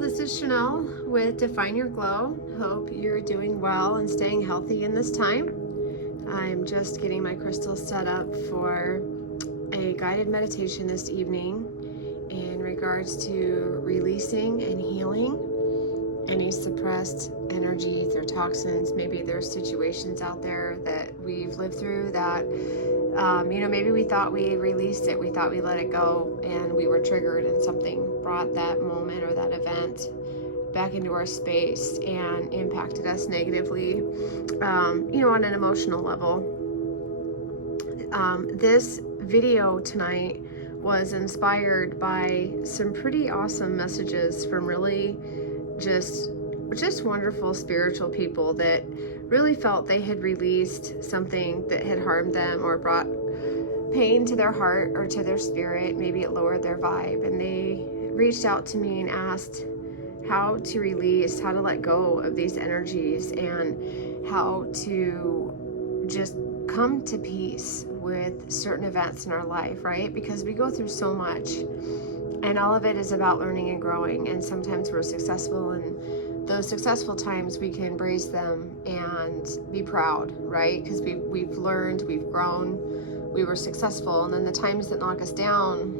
this is Chanel with Define Your Glow. Hope you're doing well and staying healthy in this time. I'm just getting my crystals set up for a guided meditation this evening in regards to releasing and healing any suppressed energies or toxins. Maybe there's situations out there that we've lived through that maybe we thought we released it, we thought we let it go, and we were triggered and something brought that moment or that event back into our space and impacted us negatively, on an emotional level. This video tonight was inspired by some pretty awesome messages from really just wonderful spiritual people that really felt they had released something that had harmed them or brought pain to their heart or to their spirit. Maybe it lowered their vibe, and they reached out to me and asked how to release, how to let go of these energies, and how to just come to peace with certain events in our life, right? Because we go through so much, and all of it is about learning and growing, and sometimes we're successful, and those successful times we can embrace them and be proud, right? Because we've learned, we've grown, we were successful. And then the times that knock us down,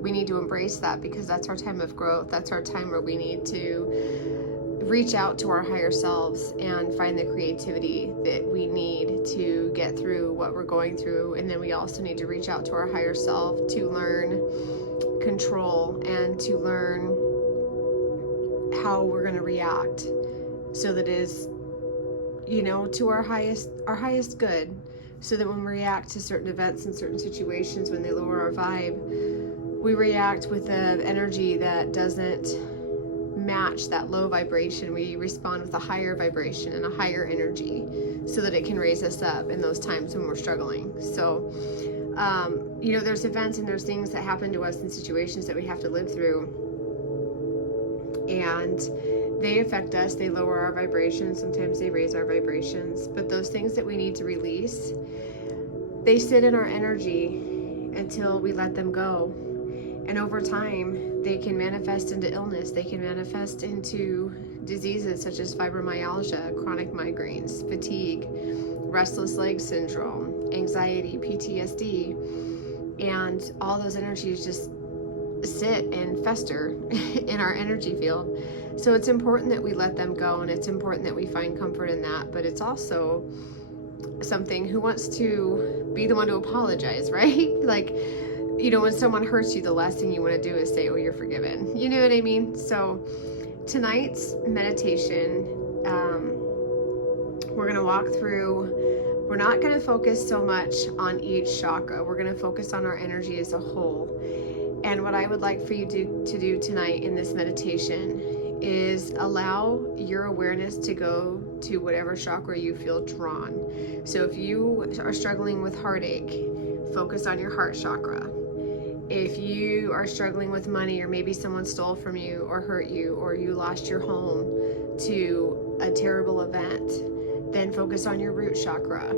we need to embrace that, because that's our time of growth. That's our time where we need to reach out to our higher selves and find the creativity that we need to get through what we're going through. And then we also need to reach out to our higher self to learn control and to learn how we're going to react so that it is, to our highest good, so that when we react to certain events and certain situations, when they lower our vibe, we react with an energy that doesn't match that low vibration. We respond with a higher vibration and a higher energy so that it can raise us up in those times when we're struggling. So there's events and there's things that happen to us in situations that we have to live through, and they affect us. They lower our vibrations. Sometimes they raise our vibrations. But those things that we need to release, they sit in our energy until we let them go. And over time, they can manifest into illness. They can manifest into diseases such as fibromyalgia, chronic migraines, fatigue, restless leg syndrome, anxiety, PTSD. And all those energies just sit and fester in our energy field. So it's important that we let them go, and it's important that we find comfort in that. But it's also something, who wants to be the one to apologize, right? Like, when someone hurts you, the last thing you want to do is say, oh, you're forgiven. You know what I mean? So tonight's meditation, we're going to walk through. We're not going to focus so much on each chakra. We're going to focus on our energy as a whole. And what I would like for you to do tonight in this meditation is allow your awareness to go to whatever chakra you feel drawn. So if you are struggling with heartache, focus on your heart chakra. If you are struggling with money, or maybe someone stole from you or hurt you, or you lost your home to a terrible event, then focus on your root chakra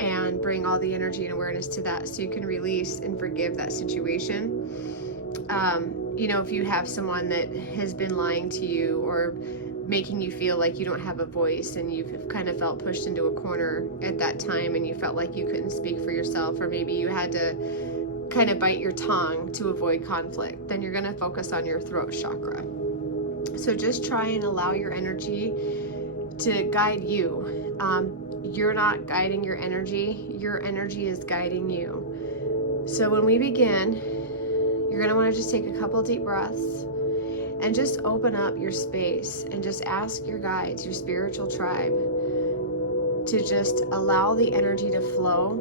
and bring all the energy and awareness to that, so you can release and forgive that situation. If you have someone that has been lying to you or making you feel like you don't have a voice, and you've kind of felt pushed into a corner at that time, and you felt like you couldn't speak for yourself, or maybe you had to kind of bite your tongue to avoid conflict, then you're going to focus on your throat chakra. So just try and allow your energy to guide you. You're not guiding your energy is guiding you. So when we begin, you're going to want to just take a couple deep breaths and just open up your space and just ask your guides, your spiritual tribe, to just allow the energy to flow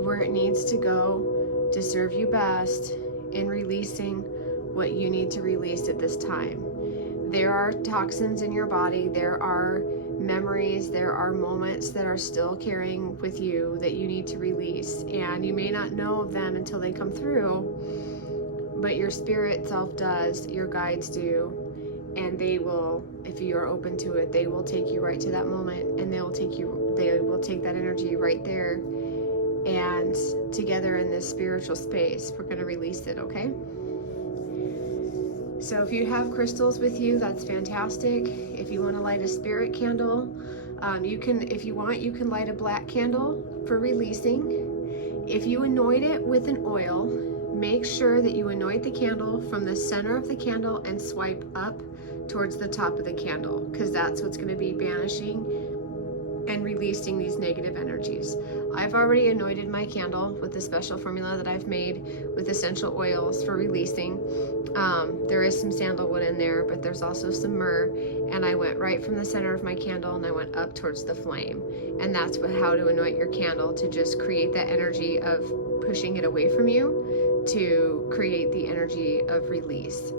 where it needs to go to serve you best in releasing what you need to release at this time. There are toxins in your body. There are memories. There are moments that are still carrying with you that you need to release. And you may not know of them until they come through, but your spirit self does, your guides do, and they will, if you are open to it, they will take you right to that moment, and they will take that energy right there, and together in this spiritual space, we're going to release it, okay? So if you have crystals with you, that's fantastic. If you want to light a spirit candle, you can, if you want, you can light a black candle for releasing. If you anoint it with an oil, make sure that you anoint the candle from the center of the candle and swipe up towards the top of the candle, because that's what's going to be banishing and releasing these negative energies. I've already anointed my candle with the special formula that I've made with essential oils for releasing. There is some sandalwood in there, but there's also some myrrh, and I went right from the center of my candle and I went up towards the flame. And that's how to anoint your candle, to just create that energy of pushing it away from you, to create the energy of release.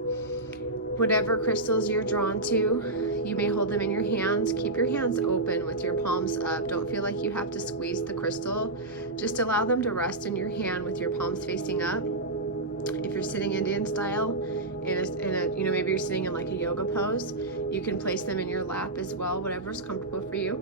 Whatever crystals you're drawn to, you may hold them in your hands. Keep your hands open with your palms up. Don't feel like you have to squeeze the crystal. Just allow them to rest in your hand with your palms facing up. If you're sitting Indian style, maybe you're sitting in like a yoga pose, you can place them in your lap as well, whatever's comfortable for you.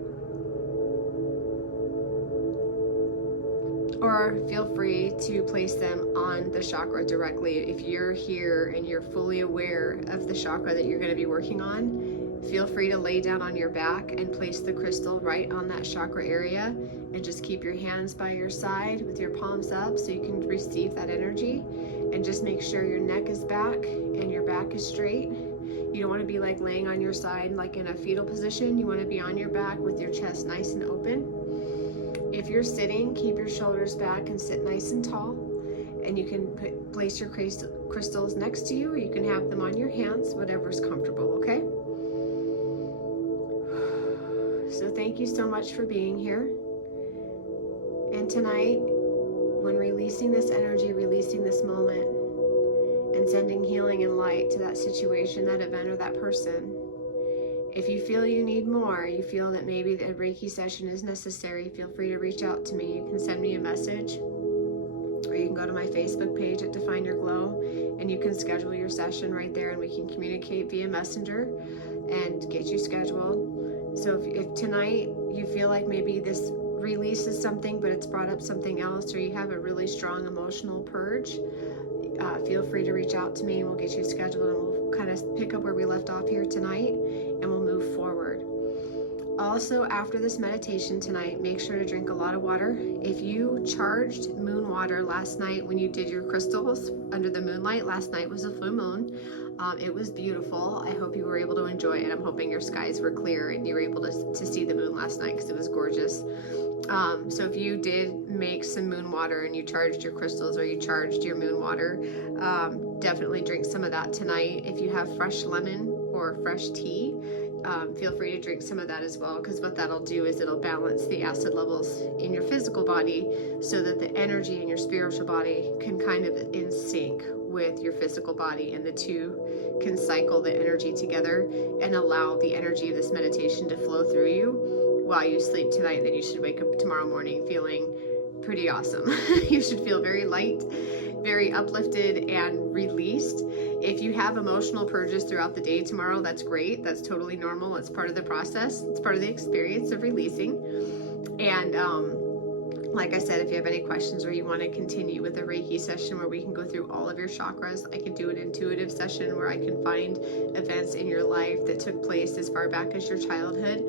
Or feel free to place them on the chakra directly. If you're here and you're fully aware of the chakra that you're going to be working on, feel free to lay down on your back and place the crystal right on that chakra area, and just keep your hands by your side with your palms up so you can receive that energy. And just make sure your neck is back and your back is straight. You don't want to be like laying on your side like in a fetal position. You want to be on your back with your chest nice and open. If you're sitting, keep your shoulders back and sit nice and tall. And you can place your crystals next to you, or you can have them on your hands, whatever's comfortable, okay? So thank you so much for being here. And tonight, when releasing this energy, releasing this moment, and sending healing and light to that situation, that event, or that person, if you feel you need more, you feel that maybe a Reiki session is necessary, feel free to reach out to me. You can send me a message, or you can go to my Facebook page at Define Your Glow, and you can schedule your session right there, and we can communicate via Messenger and get you scheduled. So if tonight you feel like maybe this releases something, but it's brought up something else, or you have a really strong emotional purge, feel free to reach out to me, and we'll get you scheduled, and we'll kind of pick up where we left off here tonight, and we'll move forward. Also, after this meditation tonight, make sure to drink a lot of water. If you charged moon water last night when you did your crystals under the moonlight, last night was a full moon. It was beautiful. I hope you were able to enjoy it. I'm hoping your skies were clear and you were able to see the moon last night, because it was gorgeous. So if you did make some moon water and you charged your crystals, or you charged your moon water, definitely drink some of that tonight. If you have fresh lemon or fresh tea, feel free to drink some of that as well, because what that'll do is it'll balance the acid levels in your physical body, so that the energy in your spiritual body can kind of in sync with your physical body, and the two can cycle the energy together and allow the energy of this meditation to flow through you while you sleep tonight. Then you should wake up tomorrow morning feeling pretty awesome. You should feel very light, very uplifted, and released. If you have emotional purges throughout the day tomorrow, that's great. That's totally normal. It's part of the process. It's part of the experience of releasing. And like I said, if you have any questions, or you want to continue with a Reiki session where we can go through all of your chakras, I can do an intuitive session where I can find events in your life that took place as far back as your childhood,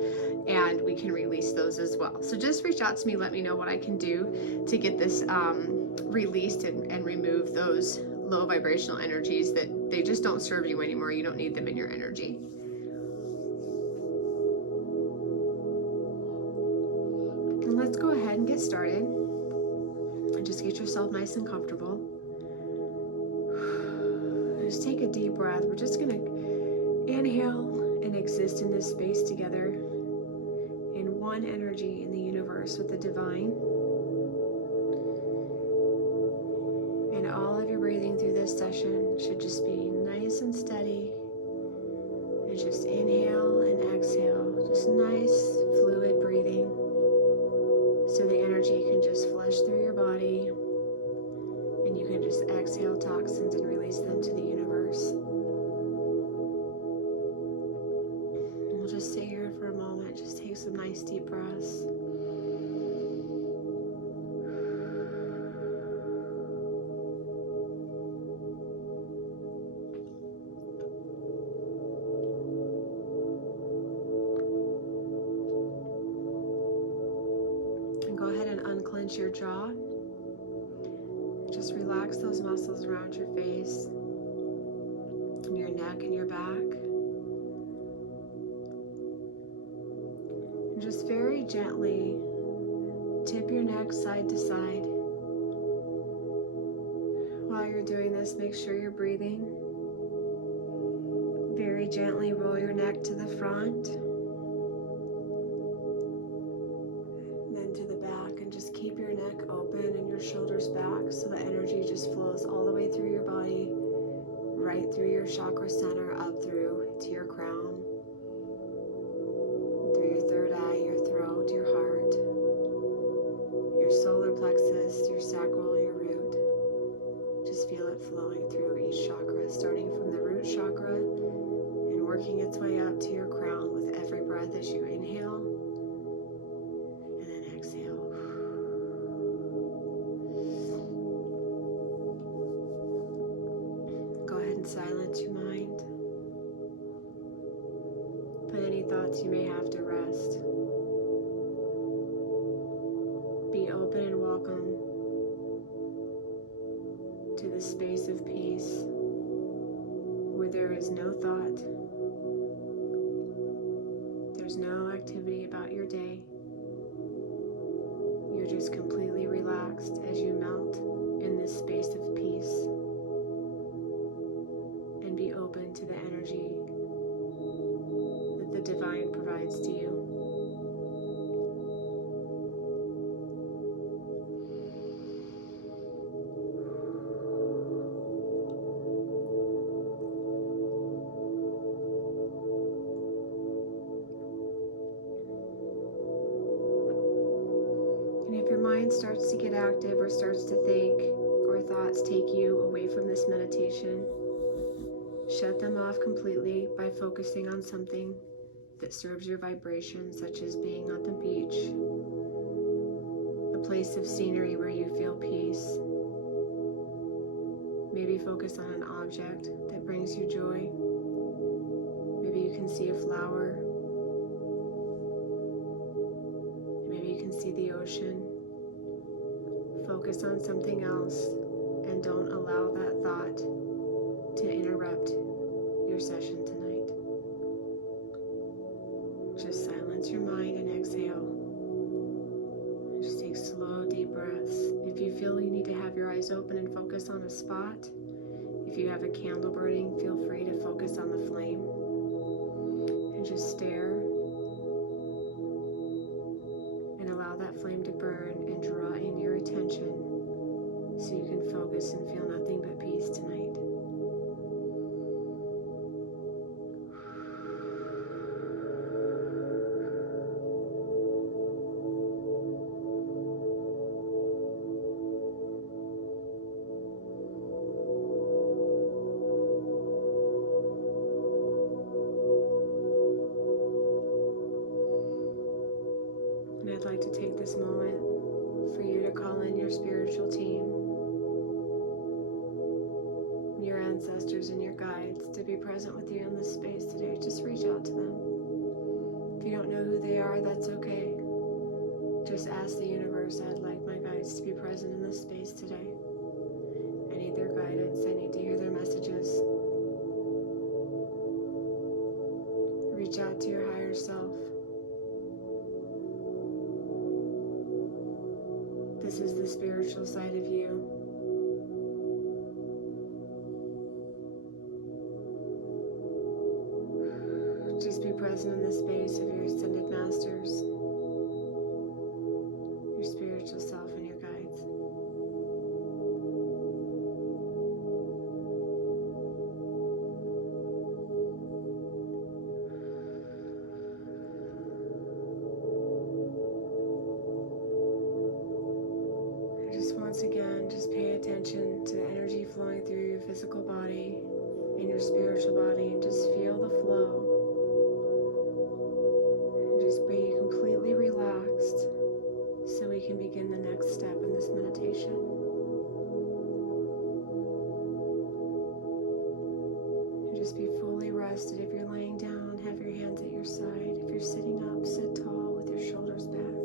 and we can release those as well. So just reach out to me, let me know what I can do to get this released and remove those low vibrational energies that they just don't serve you anymore. You don't need them in your energy. And let's go ahead and get started. And just get yourself nice and comfortable. Just take a deep breath. We're just going to inhale and exist in this space together in one energy in the universe with the divine. And all of your breathing through this session should just be nice and steady. And just inhale and exhale. Just nice, fluid breathing. So the energy can just flush through your body, and you can just exhale toxins and release them to the universe. We'll just sit here for a moment. Just take some nice deep breaths. to your jaw. Just relax those muscles around your face, and your neck and your back. And just very gently tip your neck side to side. While you're doing this, make sure you're breathing. Very gently roll your neck to the front, and then to the back, and just keep your neck open and your shoulders back so the energy just flows all the way through your body, right through your chakra center, up through to your crown, through your third eye, your throat, your heart, your solar plexus, your sacral, your root. Just feel it flowing through each chakra, starting from the root chakra and working its way up to your crown with every breath as you inhale and then exhale. Go ahead and silence your mind. Put any thoughts you may have to rest. Be open and welcome to the space of peace where there is no thought, there's no activity about your day. You're just completely relaxed as you melt in this space of peace, and be open to the energy that the divine provides to you. Starts to get active or starts to think, or thoughts take you away from this meditation, shut them off completely by focusing on something that serves your vibration, such as being on the beach, a place of scenery where you feel peace. Maybe focus on an object that brings you joy. Maybe you can see a flower. Maybe you can see the ocean. Focus on something else and don't allow that thought to interrupt your session tonight. Just silence your mind and exhale. Just take slow, deep breaths. If you feel you need to have your eyes open and focus on a spot, if you have a candle burning, feel free to focus on the flame and just stare and allow that flame to burn and draw in your attention so you can focus and feel nothing but peace tonight. And I'd like to take this moment for you to call in your spiritual team, your ancestors and your guides to be present with you in this space today. Just reach out to them. If you don't know who they are, that's okay. Just ask the universe, I'd like my guides to be present in this space today. I need their guidance. I need to hear their messages. Reach out to your higher self. This is the spiritual side of you. Just be present in the space of your ascended masters, your spiritual self, and your guides. Once again, just pay attention to the energy flowing through your physical body and your spiritual body, and just feel the flow. And just be completely relaxed so we can begin the next step in this meditation. And just be fully rested. If you're laying down, have your hands at your side. If you're sitting up, sit tall with your shoulders back.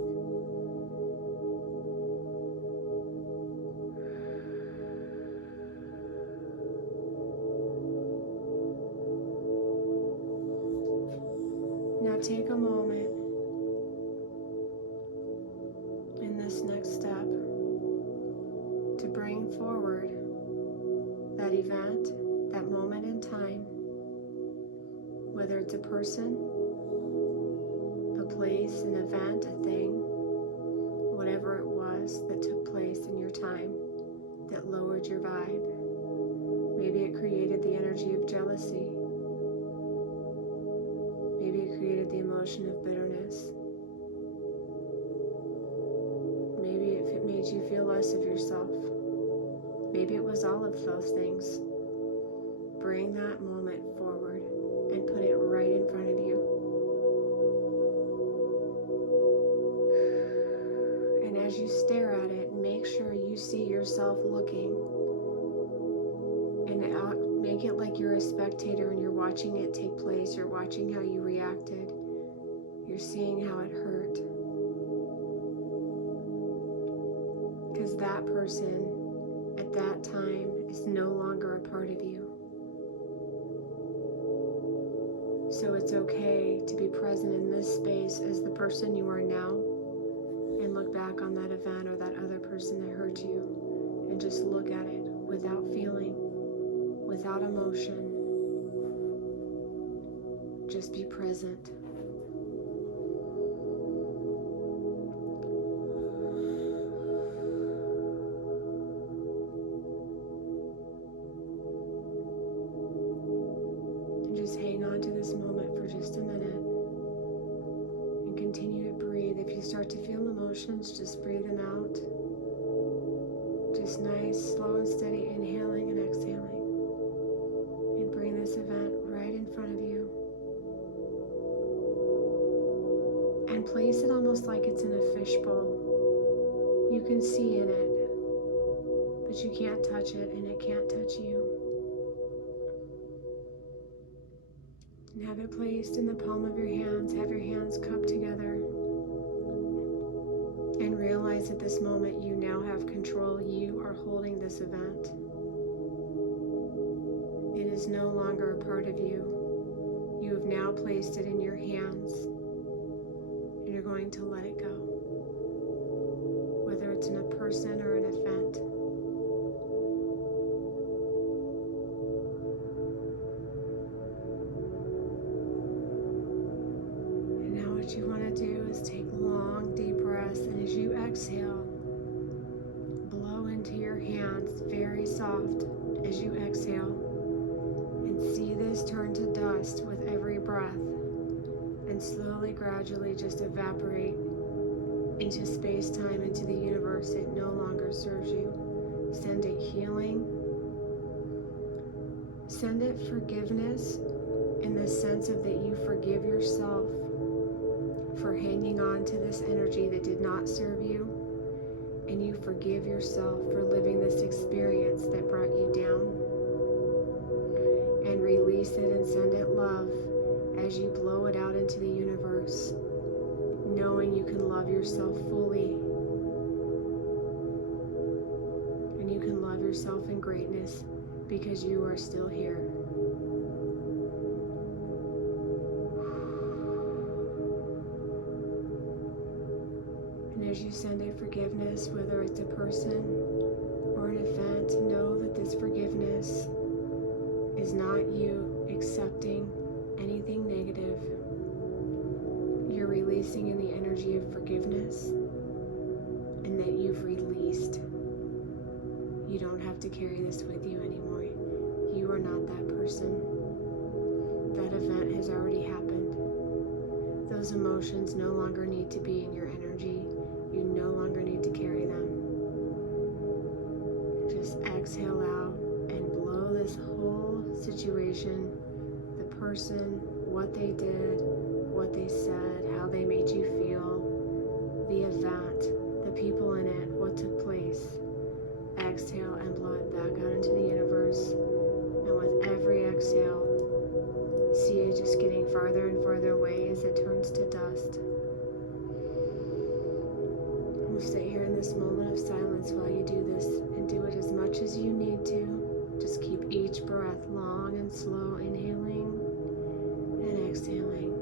take a moment in this next step to bring forward that event, that moment in time, whether it's a person, a place, an event, a thing, whatever it was that took place in your time that lowered your vibe. Maybe it created the energy of jealousy. Maybe it created the emotion of bitterness. Maybe it made you feel less of yourself. Maybe it was all of those things. Bring that moment forward and put it right in front of you. And as you stare at it, make sure you see yourself looking. And make it like you're a spectator and you're watching it take place. You're watching how you reacted. You're seeing how it hurt. Because that person at that time is no longer a part of you. So it's okay to be present in this space as the person you are now and look back on that event or that other person that hurt you and just look at it without feeling, without emotion. Just be present. Just hang on to this moment for just a minute and continue to breathe. If you start to feel emotions, just breathe them out. Just nice, slow and steady inhaling and exhaling. And bring this event right in front of you. And place it almost like it's in a fishbowl. You can see in it, but you can't touch it and it can't touch you. And have it placed in the palm of your hands. Have your hands cupped together. And realize at this moment you now have control. You are holding this event. It is no longer a part of you. You have now placed it in your hands. And you're going to let it go. Whether it's in a person or an event. What you want to do is take long, deep breaths, and as you exhale, blow into your hands very soft as you exhale, and see this turn to dust with every breath, and slowly, gradually just evaporate into space-time, into the universe. It no longer serves you. Send it healing. Send it forgiveness in the sense of that you forgive yourself for hanging on to this energy that did not serve you, and you forgive yourself for living this experience that brought you down, and release it and send it love as you blow it out into the universe, knowing you can love yourself fully, and you can love yourself in greatness because you are still here. As you send it forgiveness, whether it's a person or an event, know that this forgiveness is not you accepting anything negative. You're releasing in the energy of forgiveness, and that you've released. You don't have to carry this with you anymore. You are not that person. That event has already happened. Those emotions no longer need to be in your energy. You no longer need to carry them. Just exhale out and blow this whole situation, the person, what they did, what they said, how they made you feel, the event, the people in it, what took place. Exhale and blow it back out into the universe. And with every exhale, see it just getting farther and farther away as it turns to dust. We'll stay here in this moment of silence while you do this, and do it as much as you need to. Just keep each breath long and slow, inhaling and exhaling.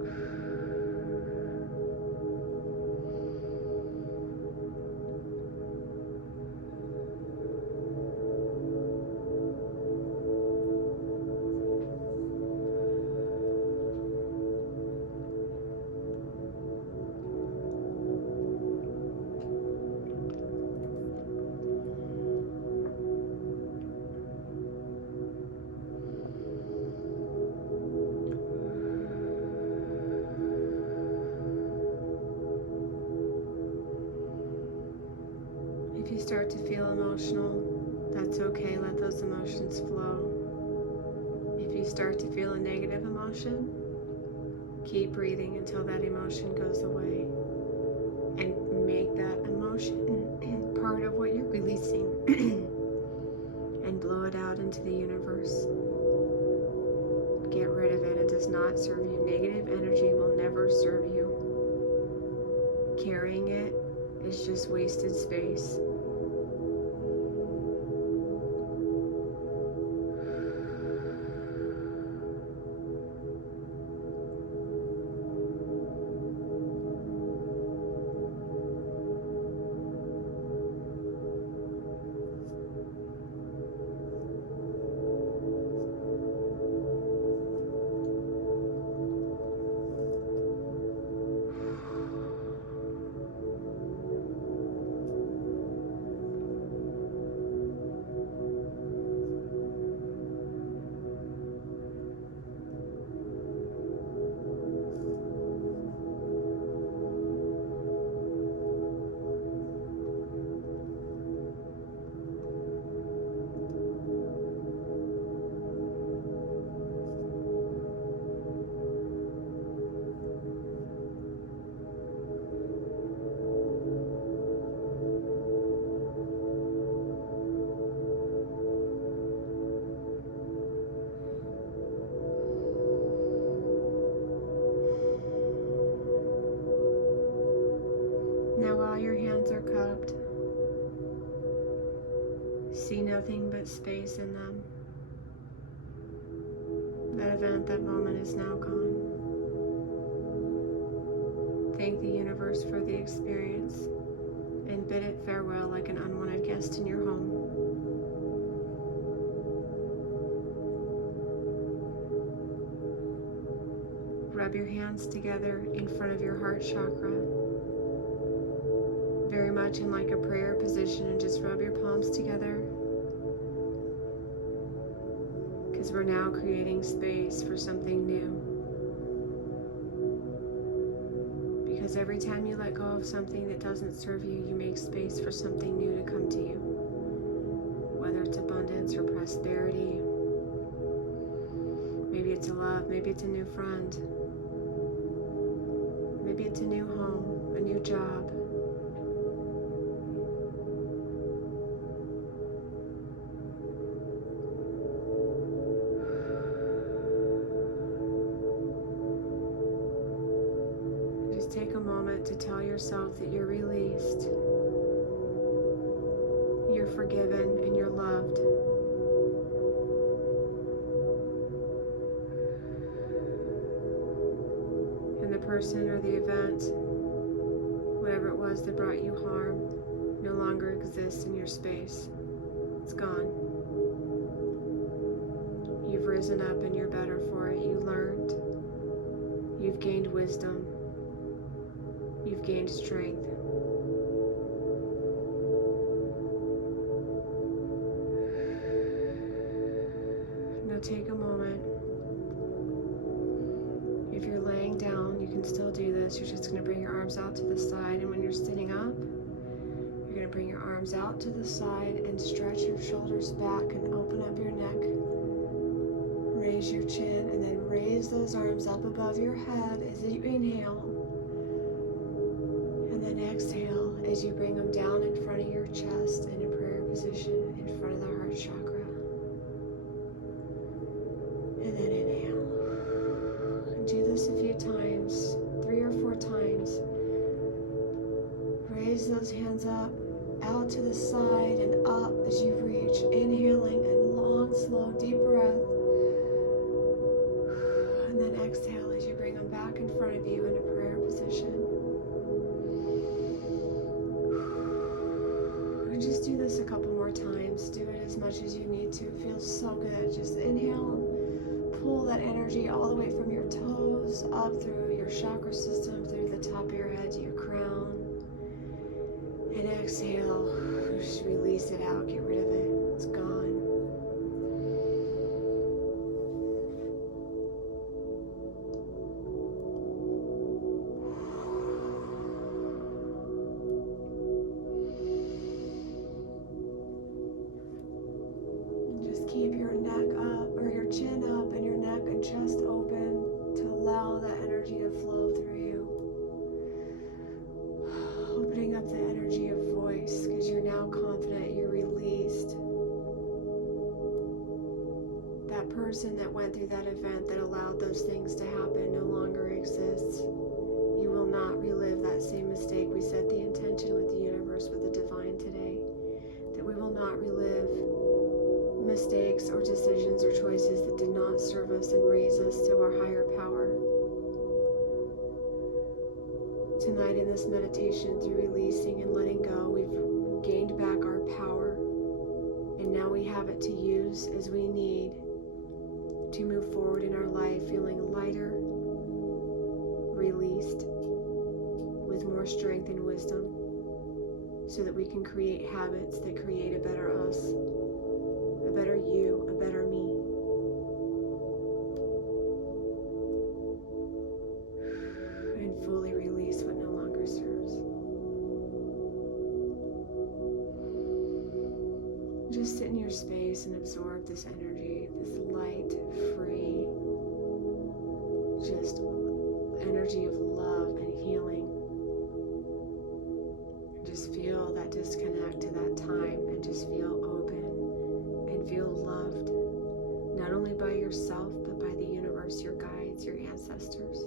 start to feel emotional, that's okay. Let those emotions flow. If you start to feel a negative emotion, keep breathing until that emotion goes away. And make that emotion part of what you're releasing. And blow it out into the universe. Get rid of it. It does not serve you. Negative energy will never serve you. Carrying it is just wasted space. Now while your hands are cupped, see nothing but space in them. That event, that moment is now gone. Thank the universe for the experience and bid it farewell like an unwanted guest in your home. Rub your hands together in front of your heart chakra, very much in like a prayer position, and just rub your palms together, because we're now creating space for something new. Because every time you let go of something that doesn't serve you, you make space for something new to come to you, whether it's abundance or prosperity. Maybe it's a love, maybe it's a new friend, maybe it's a new home, a new job. Take a moment to tell yourself that you're released, you're forgiven, and you're loved. And the person or the event, whatever it was that brought you harm, no longer exists in your space. It's gone. You've risen up and you're better for it. You learned. You've gained wisdom. You've gained strength. Now take a moment. If you're laying down, you can still do this. You're just going to bring your arms out to the side, and when you're sitting up, you're going to bring your arms out to the side and stretch your shoulders back and open up your neck. Raise your chin and then raise those arms up above your head as you inhale. Exhale as you bring them down in front of your chest in a prayer position in front of the heart chakra. And then inhale. And do this a few times, 3 or 4 times. Raise those hands up, out to the side and up as you reach. Inhaling a long, slow, deep breath. And then exhale as you bring them back in front of you in a prayer position. Just do this a couple more times. Do it as much as you need to. It feels so good. Just inhale and pull that energy all the way from your toes up through your chakra system, through the top of your head to your crown. And exhale. Just release it out. Get rid of it. It's gone. keep your neck up or your chin up and your neck and chest open to allow that energy to flow through you. Opening up the energy of voice because you're now confident, you're released. That person that went through that event that allowed those things to happen no longer exists. You will not relive that same mistake. We set the intention with the universe, with the divine today, that we will not relive mistakes or decisions or choices that did not serve us and raise us to our higher power. Tonight in this meditation, through releasing and letting go, we've gained back our power, and now we have it to use as we need to move forward in our life, feeling lighter, released, with more strength and wisdom, so that we can create habits that create a better us, a better you, a better me. And fully release what no longer serves. Just sit in your space and absorb this energy, this light, free, just energy of love and healing. Just feel that disconnect to that time and just feel open and feel loved, not only by yourself, but by the universe, your guides, your ancestors.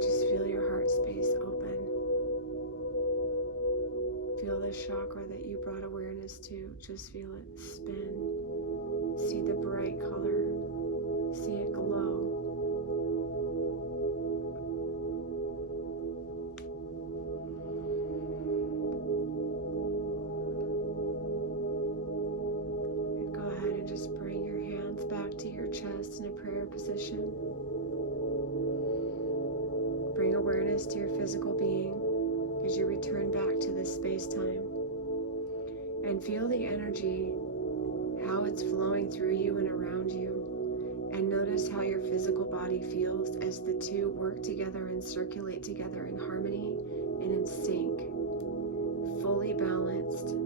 Just feel your heart space open. Feel the chakra that you brought awareness to. Just feel it spin. See the bright color. See it glow. And go ahead and just bring your hands back to your chest in a prayer position. Bring awareness to your physical being as you return back to this space-time, and feel the energy, how it's flowing through you and around you, and notice how your physical body feels as the two work together and circulate together in harmony and in sync. Fully balanced,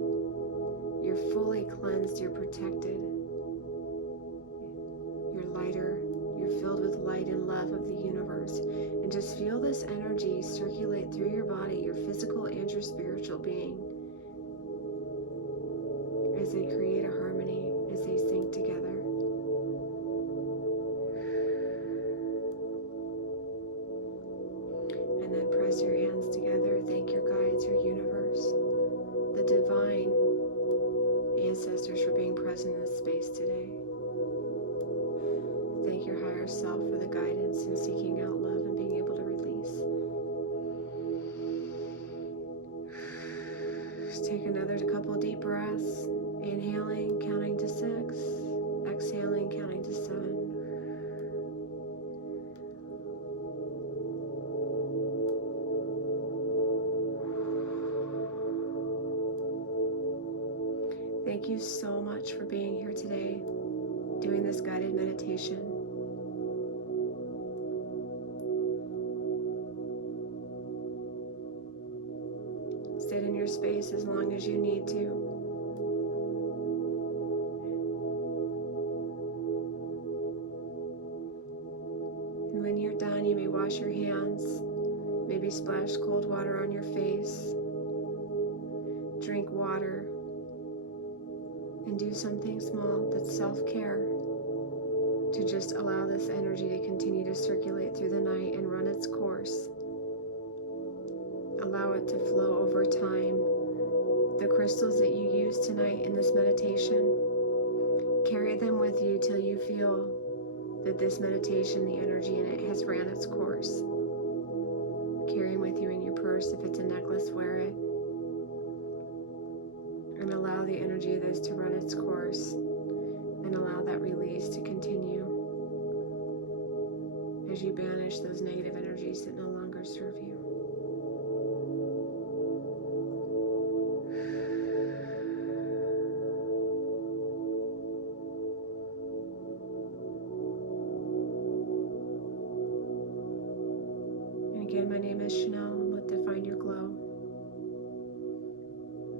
you're fully cleansed, you're protected, you're lighter, you're filled with light and love of the universe. And just feel this energy circulate through your body, your physical and your spiritual being, as they create a harmony, as they sync together. And then press your hands together. Thank your guides, your universe, the divine ancestors for being present in this space today. Thank your higher self for the guidance in seeking out love and being able to release. Just take another couple deep breaths. Inhaling, counting to 6. Exhaling, counting to 7. Thank you so much for being here today, doing this guided meditation. Sit in your space as long as you need to. And when you're done, you may wash your hands, maybe splash cold water on your face, drink water, and do something small that's self-care to just allow this energy to continue to circulate through the night and run its course. Allow it to flow over time. The crystals that you use tonight in this meditation, carry them with you till you feel that this meditation, the energy in it, has ran its course. Carry them with you in your purse. If it's a necklace, wear it. And allow the energy of this to run its course, and allow that release to continue as you banish those negative energies that no longer serve you. my name is Chanel with Define Your Glow.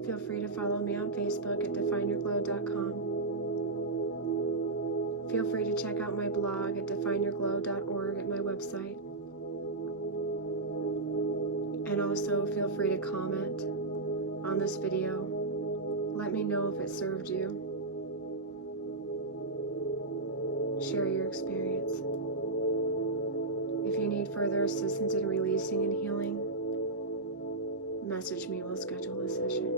Feel free to follow me on Facebook at defineyourglow.com. Feel free to check out my blog at defineyourglow.org at my website. And also feel free to comment on this video. Let me know if it served you. Share your experience. If you need further assistance in releasing and healing, message me. We'll schedule a session.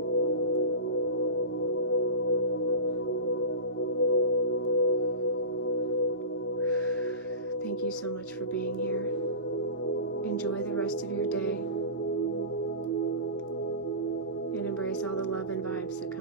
Thank you so much for being here. Enjoy the rest of your day and embrace all the love and vibes that come.